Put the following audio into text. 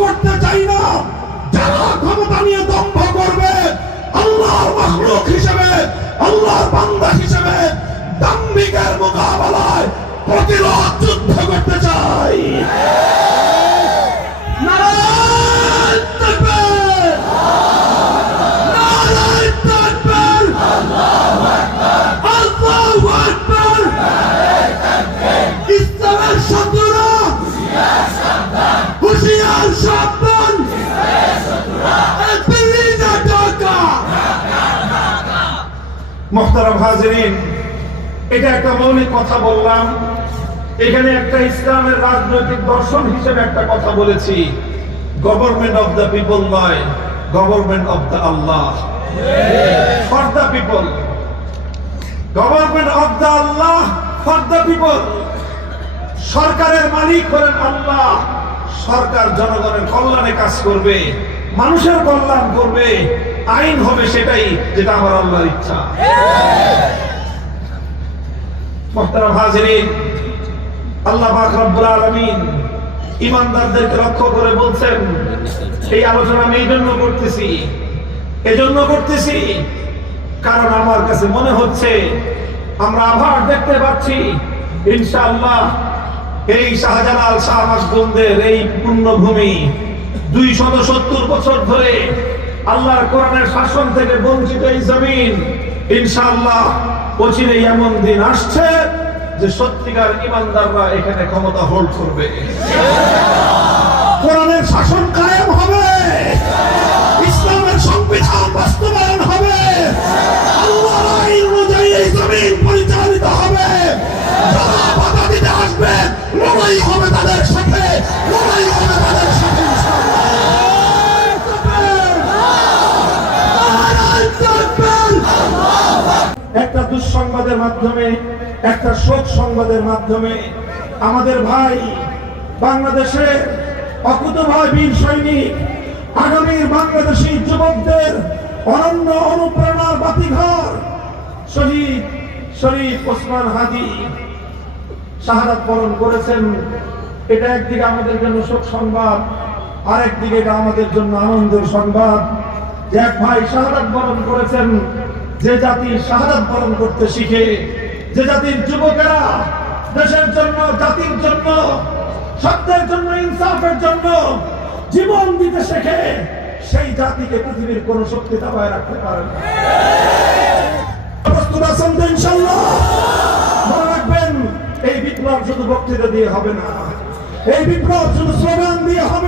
করতে চাই না। যারা ক্ষমতা নিয়ে দম্ভ করবে, আল্লাহর মাখলুক হিসেবে, আল্লাহর বান্দা হিসেবে দাম্ভিকের মোকাবেলায় প্রতিরোধ যুদ্ধ করতে চাই। নারায়ে তাকবীর, নারায়ে তাকবীর, আল্লাহু আকবার, আল্লাহু আকবার। ইসলামের শত্রুরা হুঁশিয়ার সাবধান, দিল্লিতে ঢাকা। মুহতারাম হাজিরিন, এটা একটা মৌলিক কথা বললাম। এখানে একটা ইসলামের রাজনৈতিক দর্শন হিসেবে একটা কথা বলেছি। গভর্নমেন্ট অফ দ্য পিপল নয়, government of the Allah, for the people. Government of the Allah, for the people. সরকারের মালিক হলেন আল্লাহ। সরকার জনগণের কল্যাণে কাজ করবে, মানুষের কল্যাণ করবে, আইন হবে সেটাই যেটা আমার আল্লাহর ইচ্ছা। মুহতারাম হাজিরিন, আল্লাহ পাক রব্বুল আলামিন ঈমানদারদেরকে লক্ষ্য করে বলছেন, এই আলোচনা আমি এজন্য করতেছি কারণ আমার কাছে মনে হচ্ছে আমরা আবার দেখতে পাচ্ছি ইনশাআল্লাহ এই শাহজালাল শাহ মাসুদের এই পুণ্যভূমি 270 বছর ধরে আল্লাহর কোরআনের শাসন থেকে বঞ্চিত এই জমিন ইনশাআল্লাহ অচিরেই এমন দিন আসছে যে সত্যিকার ঈমানদাররা এখানে ক্ষমতা হোল্ড করবে। কোরআনের শাসন কায়েম হবে, ইসলামের সংবিধান বাস্তবায়ন হবে, আল্লাহর আইন অনুযায়ী এই জমিন পরিচালিত হবে। যারা বাধা দিতে আসবে, লড়াই হবে তাদের সাথে, লড়াই হবে তাদের সাথে। একটা দুঃসংবাদের মাধ্যমে, একটা শোক সংবাদের মাধ্যমে আমাদের ভাই বাংলাদেশের অকুতোভয় বীর সৈনিক, আগামীর বাংলাদেশী যুবকদের অনন্য অনুপ্রেরণার বাতিঘর শহীদ শরীফ ওসমান হাদি শাহাদাত বরণ করেছেন। এটা একদিকে আমাদের জন্য শোক সংবাদ, আরেকদিকে এটা আমাদের জন্য আনন্দের সংবাদ যে এক ভাই শাহাদাত বরণ করেছেন। যে জাতি শাহাদাত বরণ করতে শিখে, যে জাতির যুবকেরা দেশের জন্য, জাতির জন্য, সত্যের জন্য, ইনসাফের জন্য জীবন দিতে শেখে, সেই জাতিকে পৃথিবীর কোন শক্তি দাবায় রাখতে পারে না। প্রস্তুত আছেন তো ইনশাআল্লাহ? মনে রাখবেন, এই বিপ্লব শুধু বক্তৃতা দিয়ে হবে না, এই বিপ্লব শুধু স্লোগান দিয়ে হবে